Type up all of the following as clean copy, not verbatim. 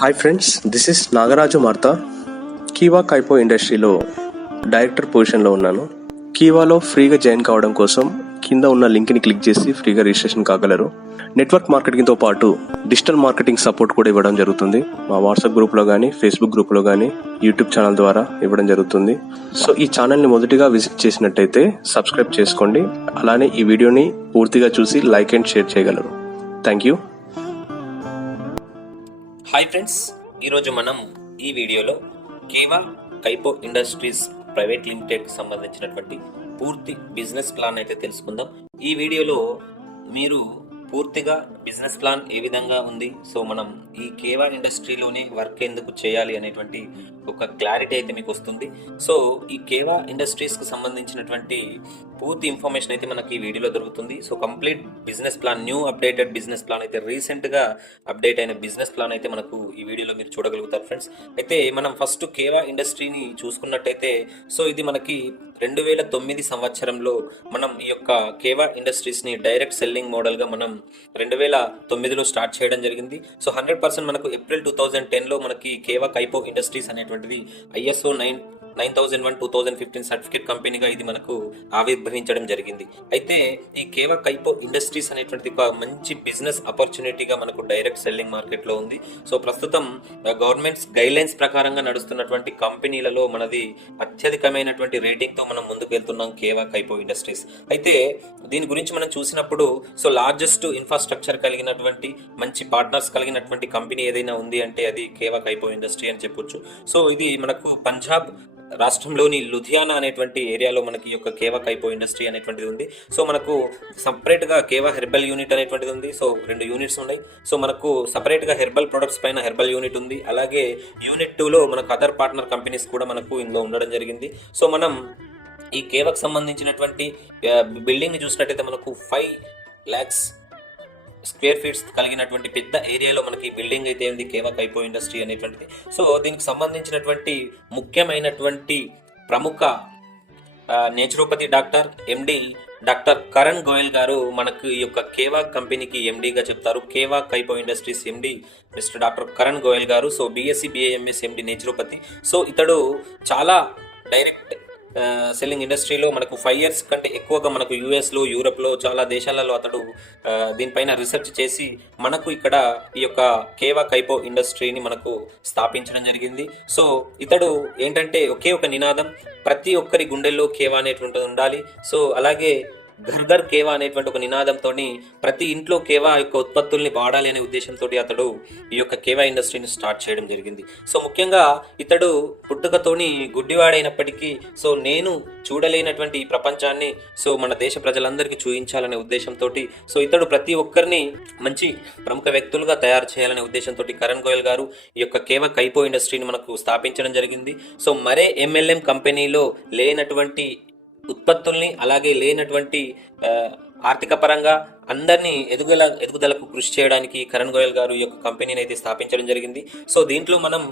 Hi friends, this is Nagaraju Martha. Keva Kaipo ఇండస్ట్రీలో director పొజిషన్లో ఉన్నాను. కీవాలో ఫ్రీగా జాయిన్ కావడం కోసం కింద ఉన్న లింక్ని క్లిక్ చేసి ఫ్రీగా రిజిస్ట్రేషన్ కాగలరు. నెట్వర్క్ మార్కెటింగ్తో పాటు డిజిటల్ మార్కెటింగ్ సపోర్ట్ కూడా ఇవ్వడం జరుగుతుంది. మా వాట్సాప్ గ్రూప్లో కానీ, ఫేస్బుక్ గ్రూప్లో కానీ, యూట్యూబ్ ఛానల్ ద్వారా ఇవ్వడం జరుగుతుంది. సో ఈ ఛానల్ని మొదటిగా విజిట్ చేసినట్టయితే సబ్స్క్రైబ్ చేసుకోండి. అలానే ఈ వీడియోని పూర్తిగా చూసి లైక్ అండ్ షేర్ చేయగలరు. Thank you. హాయ్ ఫ్రెండ్స్, ఈరోజు మనం ఈ వీడియోలో కేవా కైపో ఇండస్ట్రీస్ ప్రైవేట్ లిమిటెడ్కి సంబంధించినటువంటి పూర్తి బిజినెస్ ప్లాన్ అయితే తెలుసుకుందాం. ఈ వీడియోలో మీరు పూర్తిగా బిజినెస్ ప్లాన్ ఏ విధంగా ఉంది, సో మనం ఈ కేవా ఇండస్ట్రీలోనే వర్క్ ఎందుకు చేయాలి అనేటువంటి ఒక క్లారిటీ అయితే మీకు వస్తుంది. సో ఈ కేవా ఇండస్ట్రీస్కి సంబంధించినటువంటి పూర్తి ఇన్ఫర్మేషన్ అయితే మనకి ఈ వీడియోలో దొరుకుతుంది. So complete business plan, new updated business plan అయితే, రీసెంట్గా అప్డేట్ అయిన బిజినెస్ ప్లాన్ అయితే మనకు ఈ వీడియోలో మీరు చూడగలుగుతారు ఫ్రెండ్స్. అయితే మనం ఫస్ట్ కేవా ఇండస్ట్రీని చూసుకున్నట్టయితే, సో ఇది మనకి 2009 సంవత్సరంలో మనం ఈ యొక్క కేవా ఇండస్ట్రీస్ని డైరెక్ట్ సెల్లింగ్ మోడల్గా మనం 2009లో స్టార్ట్ చేయడం జరిగింది. సో 100% మనకు ఏప్రిల్ 2010లో మనకి కేవా కైపో ఇండస్ట్రీస్ అనేటువంటిది ISO 9001:2015 సర్టిఫికేట్ కంపెనీగా ఇది మనకు ఆవిర్భవించడం జరిగింది. అయితే ఈ కేవా కైపో ఇండస్ట్రీస్ అనేటువంటిది ఒక మంచి బిజినెస్ ఆపర్చునిటీగా మనకు డైరెక్ట్ సెల్లింగ్ మార్కెట్లో ఉంది. సో ప్రస్తుతం గవర్నమెంట్స్ గైడ్లైన్స్ ప్రకారంగా నడుస్తున్నటువంటి కంపెనీలలో మనది అత్యధికమైనటువంటి రేటింగ్తో మనం ముందుకు వెళ్తున్నాం కేవా కైపో ఇండస్ట్రీస్. అయితే దీని గురించి మనం చూసినప్పుడు, సో లార్జెస్ట్ ఇన్ఫ్రాస్ట్రక్చర్ కలిగినటువంటి మంచి పార్ట్నర్స్ కలిగినటువంటి కంపెనీ ఏదైనా ఉంది అంటే అది కేవా కైపో ఇండస్ట్రీ అని చెప్పొచ్చు. సో ఇది మనకు పంజాబ్ రాష్ట్రంలోని లుధియానా అనేటువంటి ఏరియాలో మనకి ఈ యొక్క కేవా కైపో ఇండస్ట్రీ అనేటువంటిది ఉంది. సో మనకు సపరేట్గా కేవా హెర్బల్ యూనిట్ అనేటువంటిది ఉంది. సో 2 యూనిట్స్ ఉన్నాయి. సో మనకు సపరేట్గా హెర్బల్ ప్రొడక్ట్స్ పైన హెర్బల్ యూనిట్ ఉంది. అలాగే యూనిట్ 2లో మనకు అదర్ పార్ట్నర్ కంపెనీస్ కూడా మనకు ఇందులో ఉండడం జరిగింది. సో మనం ఈ కేవాకు సంబంధించినటువంటి బిల్డింగ్ని చూసినట్టయితే మనకు 5 lakhs స్క్వేర్ ఫీట్స్ కలిగినటువంటి పెద్ద ఏరియాలో మనకి బిల్డింగ్ అయితే ఉంది కేవా కైపో ఇండస్ట్రీ అనేటువంటిది. సో దీనికి సంబంధించినటువంటి ముఖ్యమైనటువంటి ప్రముఖ naturopathy doctor MD doctor Karan Goyal గారు మనకు ఈ యొక్క కేవా కంపెనీకి ఎండీగా చెప్తారు. Keva Kaipo industries MD mister doctor Karan Goyal గారు. So BSc BA MS MD naturopathy. So ఇతడు చాలా డైరెక్ట్ సెల్లింగ్ ఇండస్ట్రీలో మనకు 5 years కంటే ఎక్కువగా మనకు యూఎస్లో, యూరోప్లో చాలా దేశాలలో అతడు దీనిపైన రీసెర్చ్ చేసి మనకు ఇక్కడ ఈ యొక్క కేవా కైపో ఇండస్ట్రీని మనకు స్థాపించడం జరిగింది. సో ఇతడు ఏంటంటే ఒకే ఒక నినాదం, ప్రతి ఒక్కరి గుండెల్లో కేవా అనేటువంటిది ఉండాలి. సో అలాగే ఘర్ ఘర్ కేవా అనేటువంటి ఒక నినాదంతో ప్రతి ఇంట్లో కేవా యొక్క ఉత్పత్తుల్ని వాడాలి అనే ఉద్దేశంతో అతడు ఈ యొక్క కేవా ఇండస్ట్రీని స్టార్ట్ చేయడం జరిగింది. సో ముఖ్యంగా ఇతడు పుట్టుకతోని గుడ్డివాడైనప్పటికీ, సో నేను చూడలేనటువంటి ఈ ప్రపంచాన్ని సో మన దేశ ప్రజలందరికీ చూపించాలనే ఉద్దేశంతో, సో ఇతడు ప్రతి ఒక్కరిని మంచి ప్రముఖ వ్యక్తులుగా తయారు చేయాలనే ఉద్దేశంతో కరణ్ గోయల్ గారు ఈ యొక్క కేవా కైపో ఇండస్ట్రీని మనకు స్థాపించడం జరిగింది. సో మరే MLM కంపెనీలో లేనటువంటి ఉత్పత్తుల్ని, అలాగే లేనటువంటి ఆర్థిక పరంగా అందరినీ ఎదుగుదలకు కృషి చేయడానికి కరణ్ గోయల్ గారు ఈ యొక్క కంపెనీని అయితే స్థాపించడం జరిగింది. సో దీంట్లో మనం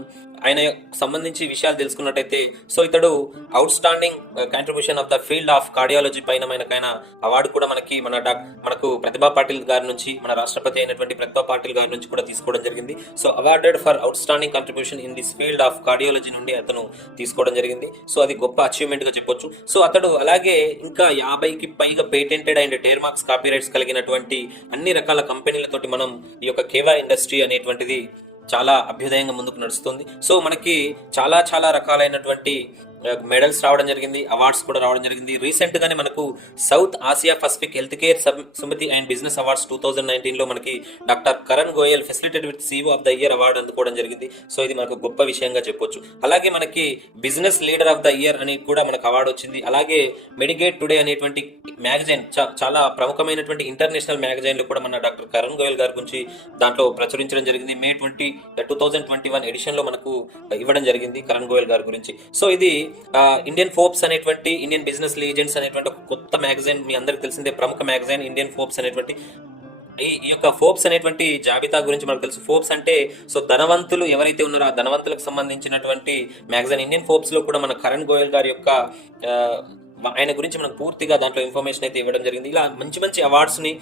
ఆయన సంబంధించి విషయాలు తెలుసుకున్నట్టయితే, సో ఇతడు out standing contribution of the field of cardiology పైన మనకైన అవార్డు కూడా మనకు ప్రతిభా పాటిల్ గారి నుంచి, మన రాష్ట్రపతి అయినటువంటి ప్రతిభా పాటిల్ గారి నుంచి కూడా తీసుకోవడం జరిగింది. So awarded for out standing contribution in this field of cardiology నుండి అతను తీసుకోవడం జరిగింది. సో అది గొప్ప అచీవ్మెంట్ గా చెప్పొచ్చు. సో అతడు అలాగే ఇంకా 50కి పైగా patented and trade marks, copyrights కలిగినటువంటి అన్ని రకాల కంపెనీలతోటి మనం ఈ యొక్క కేవా ఇండస్ట్రీ అనేటువంటిది చాలా అభ్యుదయంగా ముందుకు నడుస్తుంది. సో మనకి చాలా రకాలైనటువంటి మెడల్స్ రావడం జరిగింది, అవార్డ్స్ కూడా రావడం జరిగింది. రీసెంట్ గానే మనకు South Asia Pacific health care సమితి అండ్ బిజినెస్ అవార్డ్స్ 2019లో మనకి doctor Karan Goyal facilitated with CEO of the year award అందుకోవడం జరిగింది. సో ఇది మనకు గొప్ప విషయంగా చెప్పొచ్చు. అలాగే మనకి business leader of the year అని కూడా మనకు అవార్డు వచ్చింది. అలాగే మెడిగేట్ టుడే అనేటువంటి మ్యాగజైన్, చాలా ప్రముఖమైనటువంటి ఇంటర్నేషనల్ మ్యాగజైన్లో కూడా మన డాక్టర్ కరణ్ గోయల్ గారి గురించి దాంట్లో ప్రచురించడం జరిగింది. May 20, 2021 ఎడిషన్లో మనకు ఇవ్వడం జరిగింది కరణ్ గోయల్ గారి గురించి. సో ఇది ఇండియన్ ఫోర్బ్స్ అనేటువంటి, ఇండియన్ బిజినెస్ లీజెండ్స్ అనేటువంటి ఒక కొత్త మ్యాగజైన్, మీ అందరికి తెలిసిందే ప్రముఖ మ్యాగజైన్ ఇండియన్ ఫోర్బ్స్ అనేటువంటి. ఈ యొక్క ఫోర్బ్స్ అనేటువంటి జాబితా గురించి మనకు తెలుసు. ఫోర్బ్స్ అంటే సో ధనవంతులు ఎవరైతే ఉన్నారో ఆ ధనవంతులకు సంబంధించినటువంటి మ్యాగజైన్. ఇండియన్ ఫోర్బ్స్ లో కూడా మన కరణ్ గోయల్ గారి యొక్క ఆయన గురించి మనకు పూర్తిగా దాంట్లో ఇన్ఫర్మేషన్ అయితే ఇవ్వడం జరిగింది. ఇలా మంచి మంచి అవార్డ్స్ని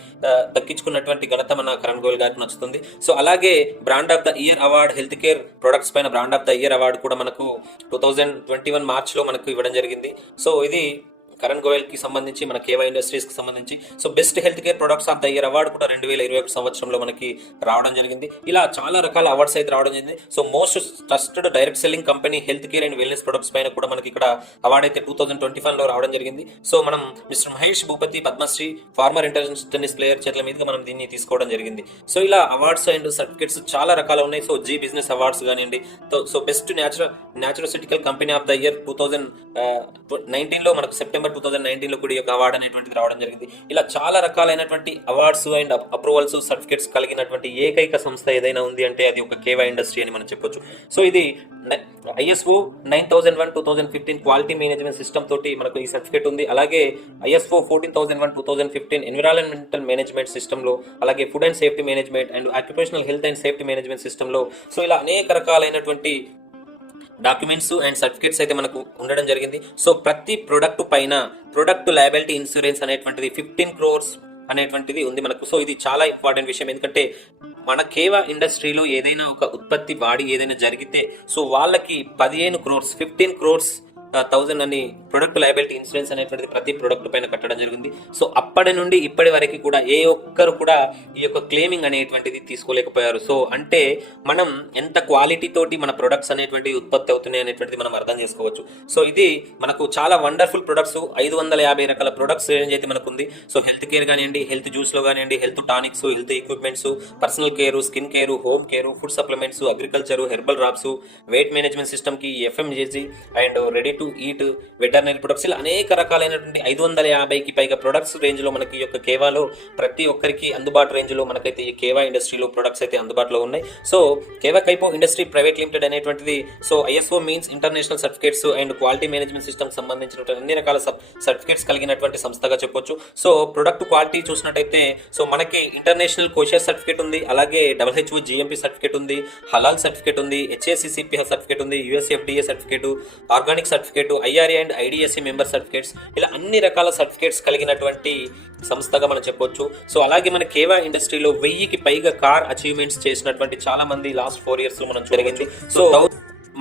దక్కించుకున్నటువంటి ఘనత మన కరణ్ గోయల్ గారికి నచ్చుతుంది. సో అలాగే brand of the year award, health care products పైన brand of the year award కూడా మనకు 2021 మార్చ్లో మనకు ఇవ్వడం జరిగింది. సో ఇది కరణ్ గోయల్ కి సంబంధించి, మన కేవా ఇండస్ట్రీస్ కి సంబంధించి. So best health care products of the year award కూడా 2021 సంవత్సరంలో మనకి రావడం జరిగింది. ఇలా చాలా రకాల అవార్డ్స్ అయితే రావడం జరిగింది. So most trusted direct selling company health care and wellness products పైన కూడా మనకి ఇక్కడ అవార్డు అయితే 2021 లో రావడం జరిగింది. సో మనం mister Mahesh Bhupathi Padmashri former international tennis player చేతుల మీదుగా మనం దీన్ని తీసుకోవడం జరిగింది. సో ఇలా అవార్డ్స్ అండ్ సర్టిఫికేట్స్ చాలా రకాలు ఉన్నాయి. సో జీ బిజినెస్ అవార్డ్స్ కానివ్వండి, so best nutraceutical company of the year 2019 లో మనకు సెప్టెంబర్ 2019 లో కూడా ఈ యొక్క అవార్డు అనేటువంటిది రావడం జరిగింది. ఇలా చాలా రకాలైనటువంటి అవార్డ్స్ అండ్ అప్రూవల్స్, సర్టిఫికేట్స్ కలిగినటువంటి ఏకైక సంస్థ ఏదైనా ఉంది అంటే అది ఒక కేవా ఇండస్ట్రీ అని మనం చెప్పొచ్చు. సో ఇది ISO 9001:2015 క్వాలిటీ మేనేజ్మెంట్ సిస్టమ్ తోటి మనకు ఈ సర్టిఫికేట్ ఉంది. అలాగే ISO 14001:2015 ఎన్విరాన్మెంటల్ మేనేజ్మెంట్ సిస్టమ్ లో, అలాగే food and safety management and occupational health and safety management system లో, సో ఇలా అనేక రకాలైనటువంటి డాక్యుమెంట్స్ అండ్ సర్టిఫికేట్స్ అయితే మనకు ఉండడం జరిగింది. సో ప్రతి ప్రొడక్ట్ పైన ప్రొడక్ట్ లయబిలిటీ ఇన్సూరెన్స్ అనేటువంటిది 15 crores అనేటువంటిది ఉంది మనకు. సో ఇది చాలా ఇంపార్టెంట్ విషయం, ఎందుకంటే మన కేవా ఇండస్ట్రీలో ఏదైనా ఒక ఉత్పత్తి వాడి ఏదైనా జరిగితే సో వాళ్ళకి 15 crores 15 crores 1000 అని ప్రొడక్ట్ లయబిలిటీ ఇన్సూరెన్స్ అనేటువంటిది ప్రతి ప్రొడక్ట్ పైన కట్టడం జరిగింది. సో అప్పటి నుండి ఇప్పటి వరకు కూడా ఏ ఒక్కరు కూడా ఈ యొక్క క్లెయిమింగ్ అనేటువంటిది తీసుకోలేకపోయారు. సో అంటే మనం ఎంత క్వాలిటీ తోటి మన ప్రొడక్ట్స్ అనేటువంటి ఉత్పత్తి అవుతున్నాయి అనేటువంటిది మనం అర్థం చేసుకోవచ్చు. సో ఇది మనకు చాలా వండర్ఫుల్ ప్రొడక్ట్స్, 550 రకాల ప్రొడక్ట్స్ రేంజ్ అయితే మనకు ఉంది. సో హెల్త్ కేర్ కానివ్వండి, హెల్త్ జ్యూస్ లో కానివ్వండి, health tonics, health equipments, personal care, skin care, home care, food supplements, agriculture, herbal drops, weight management system కి FMGG and ready to eat, veterinary products, ఇలా అనేక రకాలైనటువంటి 550కి పైగా ప్రొడక్ట్స్ రేంజ్ లో మనకి ఈ యొక్క కేవాలో ప్రతి ఒక్కరికి అందుబాటు రేంజ్ లో మనకైతే ఈ కేవా ఇండస్ట్రీలో ప్రొడక్ట్స్ అయితే అందుబాటులో ఉన్నాయి. సో కేవా కైపో ఇండస్ట్రీ ప్రైవేట్ లిమిటెడ్ అనేటువంటిది so ISO means international certificates and quality management system సంబంధించినటువంటి అన్ని రకాల సర్టిఫికేట్స్ కలిగినటువంటి సంస్థగా చెప్పొచ్చు. సో ప్రొడక్ట్ క్వాలిటీ చూసినట్టయితే సో మనకి ఇంటర్నేషనల్ కోషియస్ సర్టిఫికేట్ ఉంది, అలాగే WHO GMP సర్టిఫికేట్ ఉంది, హలాల్ సర్టిఫికేట్ ఉంది, HACCP సర్టిఫికేట్ ఉంది, US FDA certificate, organic certificate, IRA and IDSC member certificates, ఇలా అన్ని రకాల సర్టిఫికేట్స్ కలిగినటువంటి సంస్థగా మనం చెప్పొచ్చు. సో అలాగే మన కేవా ఇండస్ట్రీలో 1000కి పైగా కార్ అచీవ్మెంట్స్ చేసినటువంటి చాలా మంది లాస్ట్ 4 years లో మనం జరిగింది. సో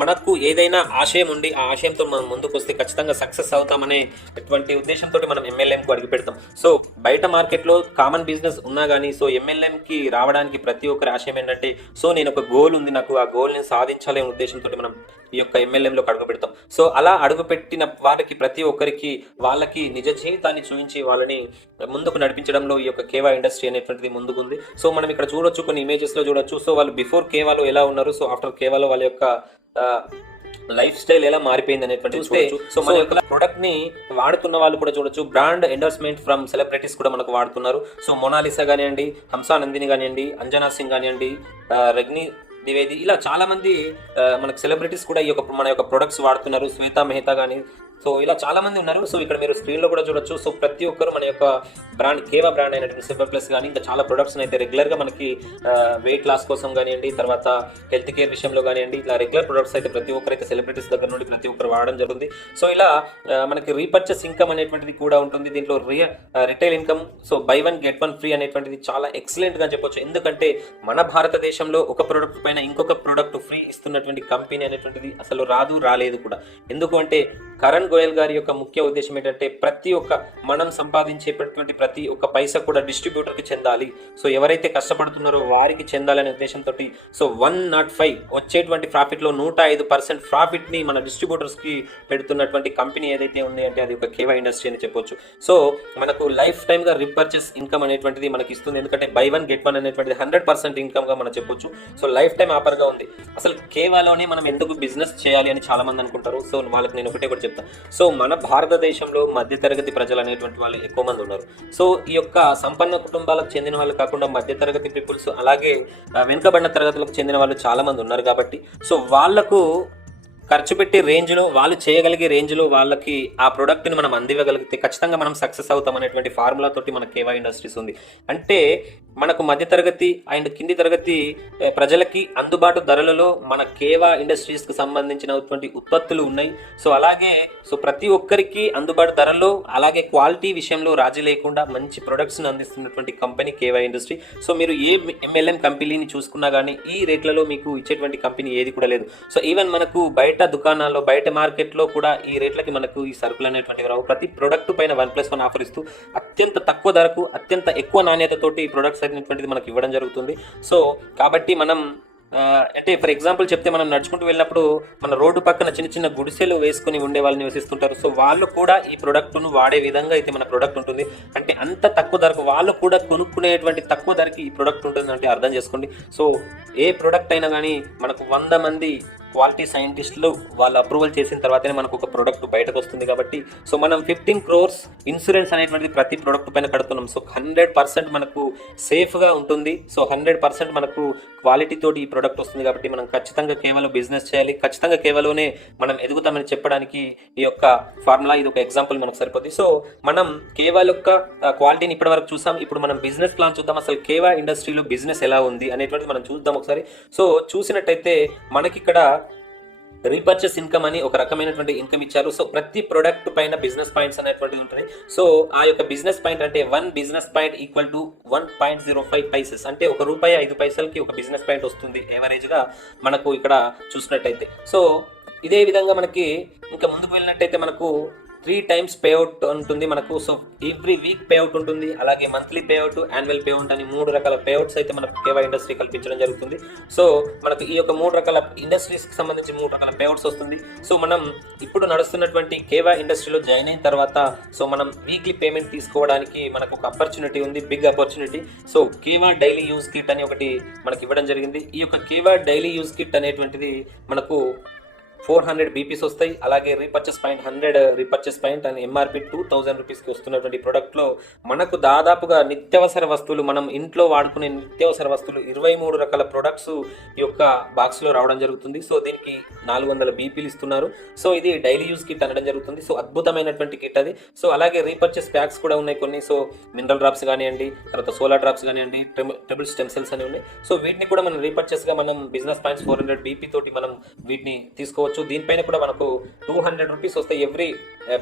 మనకు ఏదైనా ఆశయం ఉండి ఆ ఆశయంతో మనం ముందుకు వస్తే ఖచ్చితంగా సక్సెస్ అవుతామనే అటువంటి ఉద్దేశంతో మనం MLMకు అడుగు పెడతాం. సో బయట మార్కెట్లో కామన్ బిజినెస్ ఉన్నా కానీ సో MLMకి రావడానికి ప్రతి ఒక్కరి ఆశయం ఏంటంటే సో నేను ఒక గోల్ ఉంది, నాకు ఆ గోల్ని సాధించాలనే ఉద్దేశంతో మనం ఈ యొక్క MLMలోకి అడుగు పెడతాం. సో అలా అడుగుపెట్టిన వారికి ప్రతి ఒక్కరికి వాళ్ళకి నిజ జీవితాన్ని చూపించి వాళ్ళని ముందుకు నడిపించడంలో ఈ యొక్క కేవా ఇండస్ట్రీ అనేటువంటిది ముందుకుంది. సో మనం ఇక్కడ చూడొచ్చు, కొన్ని ఇమేజెస్ లో చూడొచ్చు. సో వాళ్ళు బిఫోర్ కేవాలో ఎలా ఉన్నారు, సో ఆఫ్టర్ కేవాలో వాళ్ళ యొక్క లైఫ్ స్టైల్ ఎలా మారిపోయింది అనేటువంటి చూడొచ్చు. సో మన యొక్క ప్రొడక్ట్ ని వాడుతున్న వాళ్ళు కూడా చూడొచ్చు. బ్రాండ్ ఎండోర్స్మెంట్ ఫ్రమ్ సెలబ్రిటీస్ కూడా మనకు వాడుతున్నారు. సో మొనాలిసా కానివ్వండి, హంసా నందిని కానివ్వండి, అంజనా సింగ్ కానివ్వండి, రగ్ని ద్వివేది, ఇలా చాలా మంది మనకు సెలబ్రిటీస్ కూడా ఈ యొక్క మన యొక్క ప్రొడక్ట్స్ వాడుతున్నారు. శ్వేతా మెహతా కానీ, సో ఇలా చాలా మంది ఉన్నారు. సో ఇక్కడ మీరు స్క్రీన్ లో కూడా చూడొచ్చు. సో ప్రతి ఒక్కరు మన యొక్క బ్రాండ్ కేవా బ్రాండ్ అయినటువంటి సూపర్ ప్లస్ కానీ ఇంకా చాలా ప్రొడక్ట్స్ అయితే రెగ్యులర్ గా మనకి వెయిట్ లాస్ కోసం కానివ్వండి, తర్వాత హెల్త్ కేర్ విషయంలో కానివ్వండి, ఇలా రెగ్యులర్ ప్రొడక్ట్స్ అయితే ప్రతి ఒక్కరైతే సెలబ్రిటీస్ దగ్గర నుండి ప్రతి ఒక్కరు వాడడం జరుగుతుంది. సో ఇలా మనకి రీపర్చేస్ ఇన్కమ్ అనేటువంటిది కూడా ఉంటుంది దీంట్లో. Retail income, so by 1 get 1 free అనేటువంటిది చాలా ఎక్సలెంట్ గా చెప్పొచ్చు. ఎందుకంటే మన భారతదేశంలో ఒక ప్రొడక్ట్ పైన ఇంకొక ప్రొడక్ట్ ఫ్రీ ఇస్తున్నటువంటి కంపెనీ అనేటువంటిది అసలు రాలేదు కూడా. ఎందుకు అంటే కరణ్ గోయల్ గారి యొక్క ముఖ్య ఉద్దేశం ఏంటంటే ప్రతి ఒక్క మనం సంపాదించేటటువంటి ప్రతి ఒక్క పైసా కూడా డిస్ట్రిబ్యూటర్ కి చెందాలి. సో ఎవరైతే కష్టపడుతున్నారో వారికి చెందాలనే ఉద్దేశంతో సో 105 వచ్చేటువంటి ప్రాఫిట్ లో 105% ప్రాఫిట్ ని మన డిస్ట్రిబ్యూటర్స్ కి పెడుతున్నటువంటి కంపెనీ ఏదైతే ఉంది అంటే అది ఒక కేవా ఇండస్ట్రీ అని చెప్పొచ్చు. సో మనకు లైఫ్ టైమ్ గా రీపర్చేస్ ఇన్కమ్ అనేటువంటిది మనకి ఇస్తుంది. ఎందుకంటే బై 1 get 1 అనేటువంటిది 100% ఇన్కమ్ గా మనం చెప్పొచ్చు. సో లైఫ్ టైం ఆఫర్ గా ఉంది. అసలు కేవాలోనే మనం ఎందుకు బిజినెస్ చేయాలి అని చాలా మంది అనుకుంటారు. సో వాళ్ళకి నేను ఒకటే కూడా చెప్తాను. సో మన భారతదేశంలో మధ్యతరగతి ప్రజలు అనేటువంటి వాళ్ళు ఎక్కువ మంది ఉన్నారు. సో ఈ యొక్క సంపన్న కుటుంబాలకు చెందిన వాళ్ళు కాకుండా మధ్యతరగతి పీపుల్స్, అలాగే వెనుకబడిన తరగతులకు చెందిన వాళ్ళు చాలా మంది ఉన్నారు కాబట్టి సో వాళ్లకు ఖర్చు పెట్టి రేంజ్లో వాళ్ళు చేయగలిగే రేంజ్లో వాళ్ళకి ఆ ప్రోడక్ట్ని మనం అందివ్వగలిగితే ఖచ్చితంగా మనం సక్సెస్ అవుతాం అనేటువంటి ఫార్ములా తోటి మన కేవా ఇండస్ట్రీస్ ఉంది. అంటే మనకు మధ్యతరగతి అండ్ కింది తరగతి ప్రజలకి అందుబాటు ధరలలో మన కేవా ఇండస్ట్రీస్కి సంబంధించినటువంటి ఉత్పత్తులు ఉన్నాయి. సో అలాగే ప్రతి ఒక్కరికి అందుబాటు ధరల్లో అలాగే క్వాలిటీ విషయంలో రాజీ లేకుండా మంచి ప్రొడక్ట్స్ని అందిస్తున్నటువంటి కంపెనీ కేవా ఇండస్ట్రీ. సో మీరు ఏ ఎంఎల్ఎం కంపెనీని చూసుకున్నా కానీ ఈ రేట్లలో మీకు ఇచ్చేటువంటి కంపెనీ ఏది కూడా లేదు. సో ఈవెన్ మనకు బయట దుకాణాల్లో బయట మార్కెట్లో కూడా ఈ రేట్లకి మనకు ఈ సరుకులు అనేటువంటివి రావు. ప్రతి ప్రొడక్ట్ పైన 1+1 ఆఫర్ ఇస్తూ అత్యంత తక్కువ ధరకు అత్యంత ఎక్కువ నాణ్యతతోటి ఈ ప్రొడక్ట్స్ అనేటువంటిది మనకి ఇవ్వడం జరుగుతుంది. సో కాబట్టి మనం అంటే ఫర్ ఎగ్జాంపుల్ చెప్తే మనం నడుచుకుంటూ వెళ్ళినప్పుడు మన రోడ్డు పక్కన చిన్న చిన్న గుడిసెలు వేసుకుని ఉండే వాళ్ళు నివసిస్తుంటారు. సో వాళ్ళు కూడా ఈ ప్రొడక్ట్ను వాడే విధంగా అయితే మన ప్రొడక్ట్ ఉంటుంది. అంటే అంత తక్కువ ధరకు వాళ్ళు కూడా కొనుక్కునేటువంటి తక్కువ ధరకి ఈ ప్రొడక్ట్ ఉంటుంది అంటే అర్థం చేసుకోండి. సో ఏ ప్రొడక్ట్ అయినా కానీ మనకు 100 మంది క్వాలిటీ సైంటిస్టులు వాళ్ళు అప్రూవల్ చేసిన తర్వాతనే మనకు ఒక ప్రోడక్ట్ బయటకు వస్తుంది. కాబట్టి సో మనం 15 crores ఇన్సూరెన్స్ అనేటువంటిది ప్రతి ప్రోడక్ట్ పైన కడుతున్నాం. సో 100% మనకు సేఫ్గా ఉంటుంది. సో 100% మనకు క్వాలిటీ తోటి ఈ ప్రోడక్ట్ వస్తుంది. కాబట్టి మనం ఖచ్చితంగా కేవలం బిజినెస్ చేయాలి, ఖచ్చితంగా కేవలమే మనం ఎదుగుతామని చెప్పడానికి ఈ యొక్క ఫార్ములా ఇది ఒక ఎగ్జాంపుల్ మనకు సరిపోతుంది. సో మనం కేవలం యొక్క క్వాలిటీని ఇప్పటి వరకు చూసాం. ఇప్పుడు మనం బిజినెస్ ప్లాన్ చూద్దాం. అసలు కేవా ఇండస్ట్రీలో బిజినెస్ ఎలా ఉంది అనేటువంటిది మనం చూద్దాం ఒకసారి. సో చూసినట్టయితే మనకి ఇక్కడ రీపర్చేస్ ఇన్కమ్ అని ఒక రకమైనటువంటి ఇన్కమ్ ఇచ్చారు. సో ప్రతి ప్రొడక్ట్ పైన బిజినెస్ పాయింట్స్ అనేటువంటివి ఉంటాయి. సో ఆ యొక్క బిజినెస్ పాయింట్ అంటే 1 business point equal to 1.05 Pisces అంటే ₹1.05 ఒక బిజినెస్ పాయింట్ వస్తుంది ఎవరేజ్ గా మనకు ఇక్కడ చూసినట్టయితే. సో ఇదే విధంగా మనకి ఇంకా ముందుకు వెళ్ళినట్టయితే మనకు 3 times పేఅవుట్ ఉంటుంది మనకు. సో ఎవ్రీ వీక్ పేఅవుట్ ఉంటుంది, అలాగే మంత్లీ పేఅవుట్, యాన్యువల్ పేఅవుట్ అని 3 రకాల పేఅవుట్స్ అయితే మనకు కేవా ఇండస్ట్రీ కల్పించడం జరుగుతుంది. సో మనకు ఈ యొక్క 3 రకాల ఇండస్ట్రీస్కి సంబంధించి 3 రకాల పేఅవుట్స్ వస్తుంది. సో మనం ఇప్పుడు నడుస్తున్నటువంటి కేవా ఇండస్ట్రీలో జాయిన్ అయిన తర్వాత సో మనం వీక్లీ పేమెంట్ తీసుకోవడానికి మనకు ఒక ఆపర్చునిటీ ఉంది, big opportunity. So Keva daily use kit అని ఒకటి మనకి ఇవ్వడం జరిగింది. ఈ యొక్క కేవా డైలీ యూజ్ కిట్ అనేటువంటిది మనకు 400 బీపీస్ వస్తాయి. అలాగే రీపర్చేస్ పాయింట్ 100 రీపర్చేస్ పాయింట్ అని ఎంఆర్పి 2000 రూపీస్కి వస్తున్నటువంటి ప్రోడక్ట్లో మనకు దాదాపుగా నిత్యావసర వస్తువులు మనం ఇంట్లో వాడుకునే నిత్యావసర వస్తువులు 23 రకాల ప్రొడక్ట్స్ ఈ యొక్క బాక్స్లో రావడం జరుగుతుంది. సో దీనికి 400 బీపీలు ఇస్తున్నారు. సో ఇది డైలీ యూజ్ కిట్ అనడం జరుగుతుంది. సో అద్భుతమైనటువంటి కిట్ అది. సో అలాగే రీపర్చేస్ ప్యాక్స్ కూడా ఉన్నాయి కొన్ని. సో మినరల్ డ్రాప్స్ కానివ్వండి, తర్వాత సోలార్ డ్రాప్స్ కానివ్వండి, ట్రిపుల్ స్టెమ్ సెల్స్ అని ఉన్నాయి. సో వీటిని కూడా మనం రీపర్చేస్గా మనం బిజినెస్ పాయింట్స్ 400 బీపీ తోటి మనం వీటిని తీసుకోవచ్చు. దీనిపైన కూడా మనకు 200 రూపీస్ వస్తాయి. ఎవ్రీ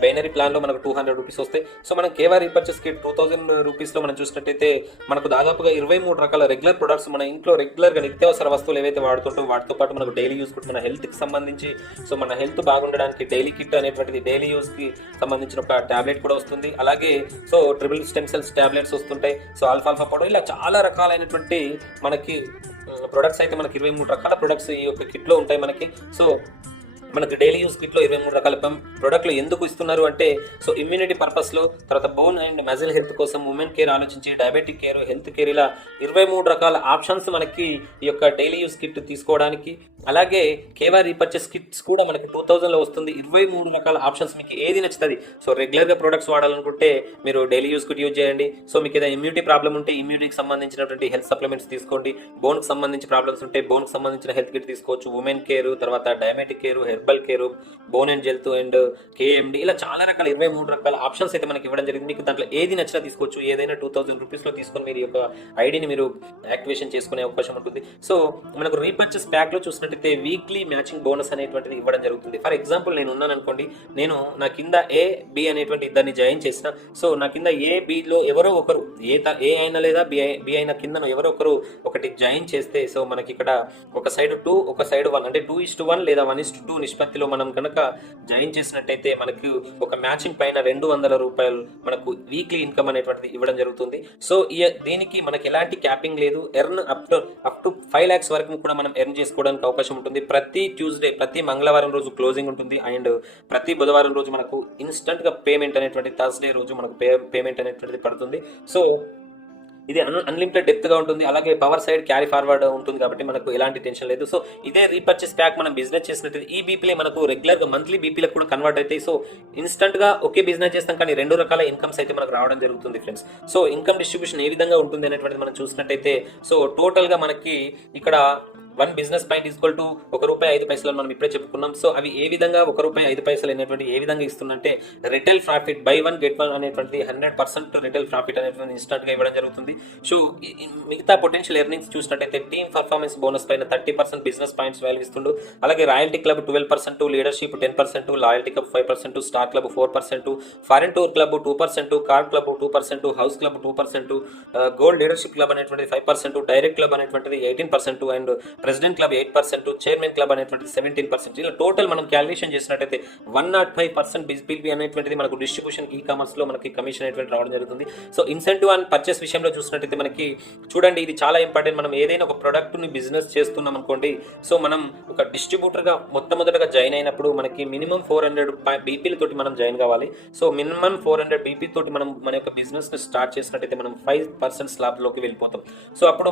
బైనరీ ప్లాన్ లో మనకు 200 రూపీస్ వస్తాయి. సో మనం కేవా రీపర్చేస్ కి 2000 రూపీస్ లో మనం చూసినట్టయితే మనకు దాదాపుగా 23 రకాల రెగ్యులర్ ప్రొడక్ట్స్ మన ఇంట్లో రెగ్యులర్ గా నిత్యావసర వస్తువులు ఏవైతే వాడుతుంటో వాటితో పాటు మనకు డైలీ యూజ్ కూడా మన హెల్త్ కి సంబంధించి సో మన హెల్త్ బాగుండడానికి డైలీ కిట్ అనేటువంటిది డైలీ యూజ్ కి సంబంధించిన ఒక టాబ్లెట్ కూడా వస్తుంది. అలాగే so triple stem cells tablets వస్తుంటాయి. సో ఆల్ఫాల్ఫా పౌడర్ ఇలా చాలా రకాలైనటువంటి మనకి ప్రొడక్ట్స్ అయితే మనకి 23 రకాల ప్రొడక్ట్స్ ఈ యొక్క కిట్ లో ఉంటాయి మనకి. సో మనకు డైలీ యూస్ కిట్లో 23 రకాల ప్రొడక్ట్లు ఎందుకు ఇస్తున్నారు అంటే సో ఇమ్యూనిటీ పర్పస్లో, తర్వాత బోన్ అండ్ మజిల్ హెల్త్ కోసం, ఉమెన్ కేర్ ఆలోచించి, డయాబెటిక్ కేర్, హెల్త్ కేర్ ఇలా 23 రకాల ఆప్షన్స్ మనకి ఈ యొక్క డైలీ యూస్ కిట్ తీసుకోవడానికి. అలాగే కేవా రీపర్చేస్ కిట్స్ కూడా మనకి 2000లో వస్తుంది. 23 రకాల ఆప్షన్స్ మీకు ఏది నచ్చుతుంది. సో రెగ్యులర్గా ప్రొడక్ట్స్ వాడాలనుకుంటే మీరు డైలీ యూస్ కిట్ యూజ్ చేయండి. సో మీకు ఏదైనా ఇమ్యూనిటీ ప్రాబ్లం ఉంటే ఇమ్యూనిటీకి సంబంధించినటువంటి హెల్త్ సప్లిమెంట్స్ తీసుకోండి. బోన్కి సంబంధించి ప్రాబ్లమ్స్ ఉంటే బోన్కి సంబంధించిన హెల్త్ కిట్ తీసుకోవచ్చు. ఉమెన్ కేర్, తర్వాత diabetic care, herbal care, bone and health and KMD ఇలా చాలా రకాల 23 రకాల ఆప్షన్స్ అయితే మనకి ఇవ్వడం జరిగింది. మీకు దాంట్లో ఏది నచ్చినా తీసుకోవచ్చు. ఏదైనా 2000 రూపీస్లో తీసుకొని మీరు యొక్క ఐడిని మీరు యాక్టివేషన్ చేసుకునే అవకాశం ఉంటుంది. సో మనకు రీపర్చేస్ ప్యాక్లో చూసినట్టయితే వీక్లీ మ్యాచింగ్ బోనస్ అనేటువంటిది ఇవ్వడం జరుగుతుంది. ఫర్ ఎగ్జాంపుల్ నేను ఉన్నాను అనుకోండి, నేను నా కింద ఏ బి అనేటువంటి ఇద్దరిని జాయిన్ చేసిన. సో నా కింద ఏ బిలో ఎవరో ఒకరు ఏ అయినా లేదా బి అయిన కింద ఎవరో ఒకరు ఒకటి జాయిన్ చేస్తే సో మనకి ఇక్కడ ఒక సైడ్ 2 ఒక సైడ్ 1 అంటే 2:1 లేదా 1:2 నిష్పత్తిలో మనం కనుక జాయిన్ చేసినట్టయితే మనకు ఒక మ్యాచింగ్ పైన ₹200 మనకు వీక్లీ ఇన్కమ్ అనేటువంటిది ఇవ్వడం జరుగుతుంది. సో దీనికి మనకి ఎలాంటి క్యాపింగ్ లేదు. ఎర్న్ అప్ టు 5 lakhs వరకు కూడా మనం ఎర్న్ చేసుకోవడానికి అవకాశం ఉంటుంది. ప్రతి ట్యూస్డే, ప్రతి మంగళవారం రోజు క్లోజింగ్ ఉంటుంది. అండ్ ప్రతి బుధవారం రోజు మనకు ఇన్స్టంట్ గా పేమెంట్ అనేటువంటి థర్స్డే రోజు మనకు పేమెంట్ అనేటువంటిది పడుతుంది. సో ఇది అన్లిమిటెడ్ డెప్త్ గా ఉంటుంది. అలాగే పవర్ సైడ్ క్యారీ ఫార్వర్డ్ ఉంటుంది కాబట్టి మనకు ఎలాంటి టెన్షన్ లేదు. సో ఇదే రీపర్చేస్ ప్యాక్ మనం బిజినెస్ చేసినట్టు ఈ బీపీలే మనకు రెగ్యులర్ గా మంత్లీ బీపీలకు కూడా కన్వర్ట్ అవుతాయి. సో ఇన్స్టంట్ గా ఒకే బిజినెస్ చేస్తాం కానీ 2 రకాల ఇన్కమ్స్ అయితే మనకు రావడం జరుగుతుంది ఫ్రెండ్స్. సో ఇన్కమ్ డిస్ట్రిబ్యూషన్ ఏ విధంగా ఉంటుంది అనేటువంటిది మనం చూసినట్టయితే సో టోటల్ గా మనకి ఇక్కడ 1 బిజినెస్ పాయింట్ ఈక్వల్ టు ₹1.05 మనం ఇప్పుడే చెప్పుకున్నాం. సో అవి ఏ విధంగా ₹1.05 అనేటువంటి ఏ విధంగా ఇస్తుందంటే రిటైల్ ప్రాఫిట్ బై 1 గెట్ 1 అనేటువంటి 100% రిటైల్ ప్రాఫిట్ అనేటువంటి ఇన్స్టెంట్ గా ఇవ్వడం జరుగుతుంది. సో మిగతా పొటెన్షియల్ ఎర్నింగ్స్ చూసినట్టయితే టీమ్ పర్ఫార్మెన్స్ బోనస్ పైన 30% బిజినెస్ పాయింట్స్ వాల్యూ ఇస్తుండు. అలాగే royalty club 12%, leadership 10%, loyalty club 5%, star club 4%, foreign tour club 2%, car club 2%, house club 2%, gold leadership club అనేటువంటి 5%, డైరెక్ట్ క్లబ్ అనేటువంటిది 18% and president club 8%, chairman club అనేటువంటి 17%. ఇలా total మనం calculation చేసినట్టయితే 105% బిజిబిలిటీ అనేటువంటిది మనకు డిస్ట్రిబ్యూషన్ ఈ కామర్స్ లో మనకి కమిషన్ అనేటువంటి రావడం జరుగుతుంది. సో ఇన్సెంటివ్ అండ్ పర్చేస్ విషయంలో చూసినట్టయితే మనకి చూడండి, ఇది చాలా ఇంపార్టెంట్. మనం ఏదైనా ఒక ప్రొడక్ట్ ని బిజినెస్ చేస్తున్నాం అనుకోండి, సో మనం ఒక డిస్ట్రిబ్యూటర్ గా మొట్టమొదటిగా జాయిన్ అయినప్పుడు మనకి మినిమం 400 బీపీల తోటి మనం జాయిన్ కావాలి. సో మినిమం 400 బీపీ తోటి మనం మన యొక్క బిజినెస్ ని స్టార్ట్ చేసినట్టయితే మనం 5% స్లాబ్ లోకి వెళ్ళిపోతాం. సో అప్పుడు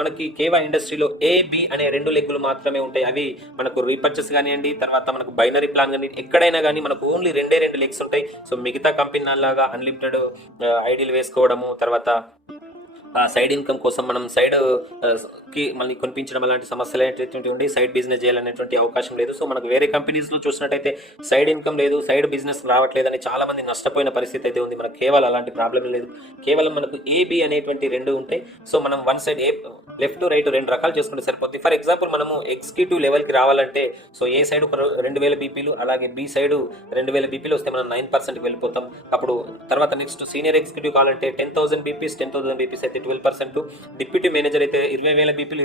మనకి కేవా ఇండస్ట్రీలో A, B అనే 2 లెగ్గులు మాత్రమే ఉంటాయి. అవి మనకు రీపర్చేస్ కానివ్వండి, తర్వాత మనకు బైనరీ ప్లాన్ కానీ ఎక్కడైనా కానీ మనకు ఓన్లీ 2 లెగ్స్ ఉంటాయి. సో మిగతా కంపెనీ లాగా అన్లిమిటెడ్ ఐడీలు వేసుకోవడము, తర్వాత సైడ్ ఇన్కమ్ కోసం మనం సైడ్ కి మళ్ళీ కొనిపించడం అలాంటి సమస్యలు అనేటువంటి ఉండి సైడ్ బిజినెస్ చేయాలనేటువంటి అవకాశం లేదు. సో మనకు వేరే కంపెనీస్ లో చూసినట్టయితే సైడ్ ఇన్కమ్ లేదు, సైడ్ బిజినెస్ రావట్లేదని చాలా మంది నష్టపోయిన పరిస్థితి అయితే ఉంది. మనకు కేవలం అలాంటి ప్రాబ్లం లేదు. కేవలం మనకు AB అనేటువంటి 2 ఉంటాయి. సో మనం వన్ సైడ్ లెఫ్ట్ రైట్ 2 రకాలు చేసుకుంటే సరిపోతుంది. ఫర్ ఎగ్జాంపుల్ మనము ఎగ్జిక్యూటివ్ లెవెల్ కి రావాలంటే సో ఏ సైడ్ 2000 బీపీలు, అలాగే B సైడ్ 2000 బీపీలు వస్తే మనం 9% వెళ్ళిపోతాం. అప్పుడు తర్వాత నెక్స్ట్ సీనియర్ ఎగ్జిక్యూటివ్ కావాలంటే 10,000 బీపీస్ అయితే 12%, డిప్యూటీ మేనేజర్ అయితే 20,000 బీపీలు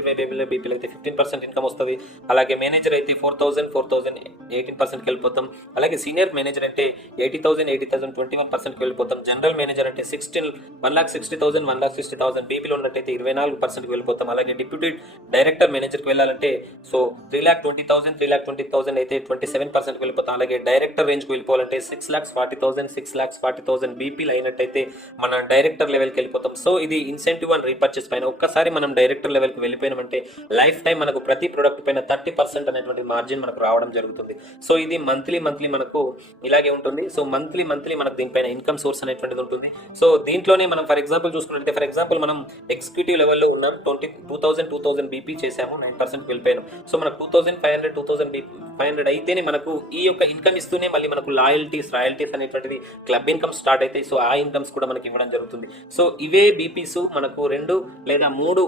అయితే 15% ఇన్కమ్ వస్తుంది. అలాగే మేనేజర్ అయితే 4,000 18%కి వెళ్ళిపోతాం. అలాగే సీనియర్ మేనేజర్ అంటే 80,000 21%కి వెళ్ళిపోతాం. జనరల్ మేనేజర్ అంటే 1,60,000 1,60,000 బీపీలు ఉన్నట్టయితే 24%కి వెళ్ళిపోతాం. అలాగే డిప్యూటీ డైరెక్టర్ మేనేజర్కి వెళ్ళాలంటే సో 3,20,000 అయితే 27%కి వెళ్ళిపోతాం. అలాగే డైరెక్టర్ రేంజ్కి వెళ్ళిపోవాలంటే 6,40,000 బీపీలు అయినట్టయితే మన డైరెక్టర్ లెవెల్కి వెళ్ళిపోతాం. సో ఇది ఇన్సెంటివ్ అండ్ రీపర్చేస్ పైన ఒక్కసారి మనం డైరెక్టర్ లెవెల్కి వెళ్ళిపోయినామంటే లైఫ్ టైం మనకు ప్రతి ప్రొడక్ట్ పైన 30% అనేటువంటి మార్జిన్ మనకు రావడం జరుగుతుంది. సో ఇది మంత్లీ మనకు ఇలాగే ఉంటుంది. సో మంత్లీ మనకు దీనిపైన ఇన్కమ్ సోర్స్ అనేటువంటిది ఉంటుంది. సో దీంట్లోనే మనం ఫర్ ఎగ్జాంపుల్ మనం ఎగ్జిక్యూటివ్ లెవెల్లో ఉన్నాం, 2,000 బీపీ చేసాము, 9% వెళ్ళిపోయాము. సో మనకు 2,500 అయితేనే మనకు ఈ యొక్క ఇన్కమ్ ఇస్తూనే మళ్ళీ మనకు రాయల్టీస్ అనేటువంటిది క్లబ్ ఇన్కమ్ స్టార్ట్ అయితే సో ఆ ఇన్కమ్స్ కూడా మనకి ఇవ్వడం జరుగుతుంది. సో ఇవే బీపీస్ మనకు 2 లేదా 3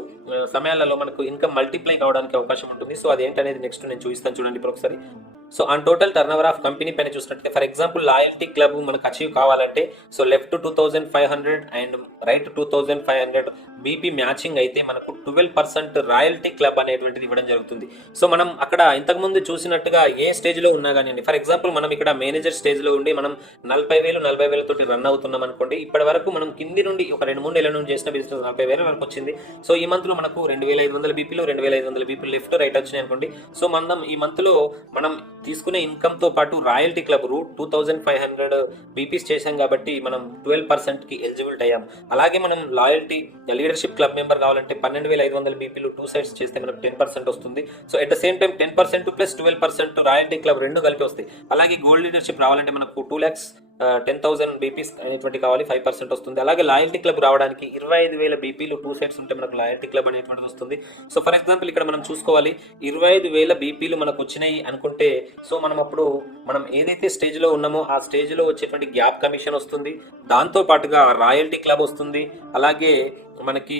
సమయాలలో మనకు ఇన్కమ్ మల్టిప్లై కావడానికి అవకాశం ఉంటుంది. సో అదేంటనేది నెక్స్ట్ నేను చూపిస్తాను, చూడండి ఇప్పుడు ఒకసారి. So on total turn over of company పైన చూసినట్లయితే ఫర్ ఎగ్జాంపుల్ లాయల్టీ క్లబ్ మనకు అచీవ్ కావాలంటే so left 2,500 and right 2,500 BP matching అయితే మనకు 12% రాయల్టీ క్లబ్ అనేటువంటిది ఇవ్వడం జరుగుతుంది. సో మనం అక్కడ ఇంతకుముందు చూసినట్టుగా ఏ స్టేజ్ లో ఉన్నా కానీ ఫర్ ఎగ్జాంపుల్ మనం ఇక్కడ మేనేజర్ స్టేజ్ లో ఉండి మనం 40,000 తోటి రన్ అవుతున్నాం అనుకోండి. ఇప్పటి వరకు మనం కింది నుండి ఒక 2-3 నెలల నుండి చేసిన బిజినెస్ 40,000 వరకు వచ్చింది. సో ఈ మంత్ లో మనకు 2,500 బీపీలు లెఫ్ట్ రైట్ వచ్చినాయి అనుకోండి. సో మనం ఈ మంత్ లో మనం తీసుకునే ఇన్కమ్ తో పాటు రాయల్టీ క్లబ్ 2,500 బీపీస్ చేశాం కాబట్టి మనం 12% కి ఎలిజిబిలిటీ అయ్యాం. అలాగే మనం లాయల్టీ లీడర్షిప్ క్లబ్ మెంబర్ కావాలంటే 12,500 బీపీలు 2 సైడ్స్ చేస్తే మనకు 10% వస్తుంది. So at the same time 10% plus 12% royalty club 2 కలిపి వస్తాయి. అలాగే గోల్డ్ లీడర్షిప్ రావాలంటే మనకు 2,10,000 బీపీస్ అనేటువంటి కావాలి, 5% వస్తుంది. అలాగే లాయల్టీ క్లబ్ రావడానికి 25,000 బీపీలు 2 సైడ్స్ ఉంటే మనకు లాయల్టీ క్లబ్ అనేటువంటిది వస్తుంది. సో ఫర్ ఎగ్జాంపుల్ ఇక్కడ మనం చూసుకోవాలి, 25,000 బీపీలు మనకు వచ్చినాయి అనుకుంటే సో మనం ఏదైతే స్టేజ్ లో ఉన్నామో ఆ స్టేజ్ లో వచ్చేటువంటి గ్యాప్ కమిషన్ వస్తుంది, దాంతో పాటుగా రాయల్టీ క్లబ్ వస్తుంది, అలాగే మనకి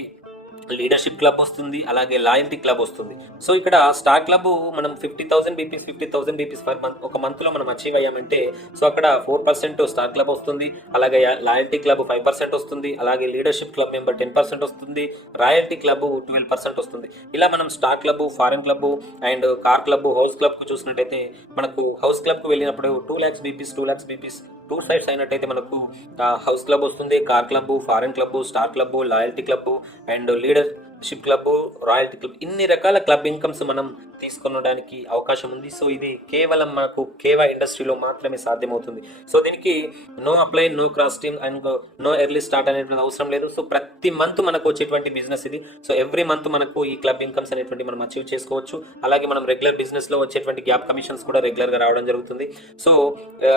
లీడర్షిప్ క్లబ్ వస్తుంది, అలాగే లాయల్టీ క్లబ్ వస్తుంది. సో ఇక్కడ స్టార్ క్లబ్ మనం 50,000 బీపీస్ పర్ మంత్ ఒక మంత్ లో మనం అచీవ్ అయ్యామంటే సో అక్కడ 4% స్టార్ క్లబ్ వస్తుంది, అలాగే లాయల్టీ క్లబ్ 5% వస్తుంది, అలాగే లీడర్షిప్ క్లబ్ మెంబర్ 10% వస్తుంది, రాయల్టీ క్లబ్ 12% వస్తుంది. ఇలా మనం star club, foreign club and car club, house club కు చూసినట్టయితే మనకు హౌస్ క్లబ్ కు వెళ్ళినప్పుడు 2 lakhs బీపీస్ 2 సైడ్స్ అయినట్టయితే మనకు హౌస్ క్లబ్ వస్తుంది, car club, foreign club, star club, loyalty club and leadership club, royalty club, ఇన్ని రకాల క్లబ్ ఇన్కమ్స్ మనం తీసుకొనడానికి అవకాశం ఉంది. సో ఇది కేవలం మనకు కేవా ఇండస్ట్రీలో మాత్రమే సాధ్యమవుతుంది. సో దీనికి no apply, no cross team and no early start అనేటువంటి అవసరం లేదు. సో ప్రతి మంత్ మనకు వచ్చేటువంటి బిజినెస్ ఇది. సో ఎవ్రీ మంత్ మనకు ఈ క్లబ్ ఇన్కమ్స్ అనేటువంటి మనం అచీవ్ చేసుకోవచ్చు. అలాగే మనం రెగ్యులర్ బిజినెస్ లో వచ్చేటువంటి గ్యాప్ కమిషన్స్ కూడా రెగ్యులర్ గా రావడం జరుగుతుంది. సో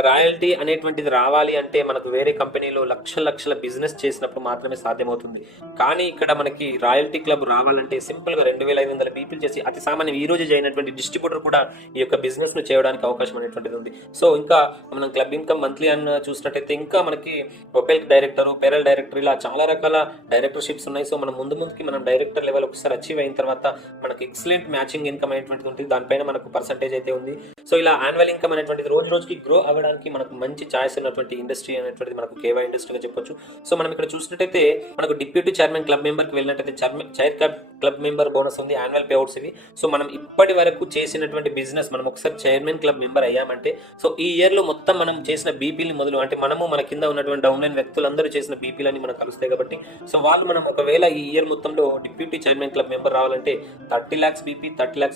రాయల్టీ అనేటువంటిది రావాలి అంటే మనకు వేరే కంపెనీలో లక్షల బిజినెస్ చేసినప్పుడు మాత్రమే సాధ్యమవుతుంది. కానీ ఇక్కడ మనకి రాయల్టీ క్లబ్ క్లబ్ రావాలంటే సింపుల్గా 2500 బీపీలు చేసి అతి సామాన్యం ఈ రోజు చేయనటువంటి డిస్ట్రిబ్యూటర్ కూడా ఈ యొక్క బిజినెస్ను చేయడానికి అవకాశం అనేటువంటిది ఉంది. సో ఇంకా మనం క్లబ్ ఇన్కమ్ మంత్లీ అని చూసినట్టయితే ఇంకా మనకి ఒపెల్ డైరెక్టర్, పెరల్ డైరెక్టర్ ఇలా చాలా రకాల డైరెక్టర్షిప్స్ ఉన్నాయి. సో మనం ముందుకి మనం డైరెక్టర్ లెవెల్ ఒకసారి అచీవ్ అయిన తర్వాత మనకి ఎక్సలెంట్ మ్యాచింగ్ ఇన్కమ్ అనేటువంటిది ఉంటుంది. దానిపైన మనకు పర్సంటేజ్ అయితే ఉంది. సో ఇలా యాన్యువల్ ఇన్కమ్ అనేటువంటిది రోజు రోజుకి గ్రో అవ్వడానికి మనకు మంచి ఛాయిస్ ఉన్నటువంటి ఇండస్ట్రీ అనేటువంటిది మనకు కేవా ఇండస్ట్రీగా చెప్పొచ్చు. సో మనం ఇక్కడ చూసినట్టయితే మనకు డిప్యూటీ చైర్మన్ క్లబ్ మెంబర్కి వెళ్ళినట్టయితే చైర్ క్లబ్ మెంబర్ బోనస్ ఉంది, యాన్యువల్ పేఅవుట్స్ ఇవి. సో మనం ఇప్పటి వరకు చేసినటువంటి బిజినెస్ మనం ఒకసారి చైర్మన్ క్లబ్ మెంబర్ అయ్యామంటే సో ఈ ఇయర్ లో మొత్తం మనం చేసిన బీపీలు మొదలు అంటే మనము మన కింద ఉన్నటువంటి డౌన్లైన్ వ్యక్తులందరూ చేసిన బీపీలని మనకు కలుస్తాయి కాబట్టి సో వాళ్ళు మనం ఒకవేళ ఈ ఇయర్ మొత్తంలో డిప్యూటీ చైర్మన్ క్లబ్ మెంబర్ రావాలంటే 30 lakhs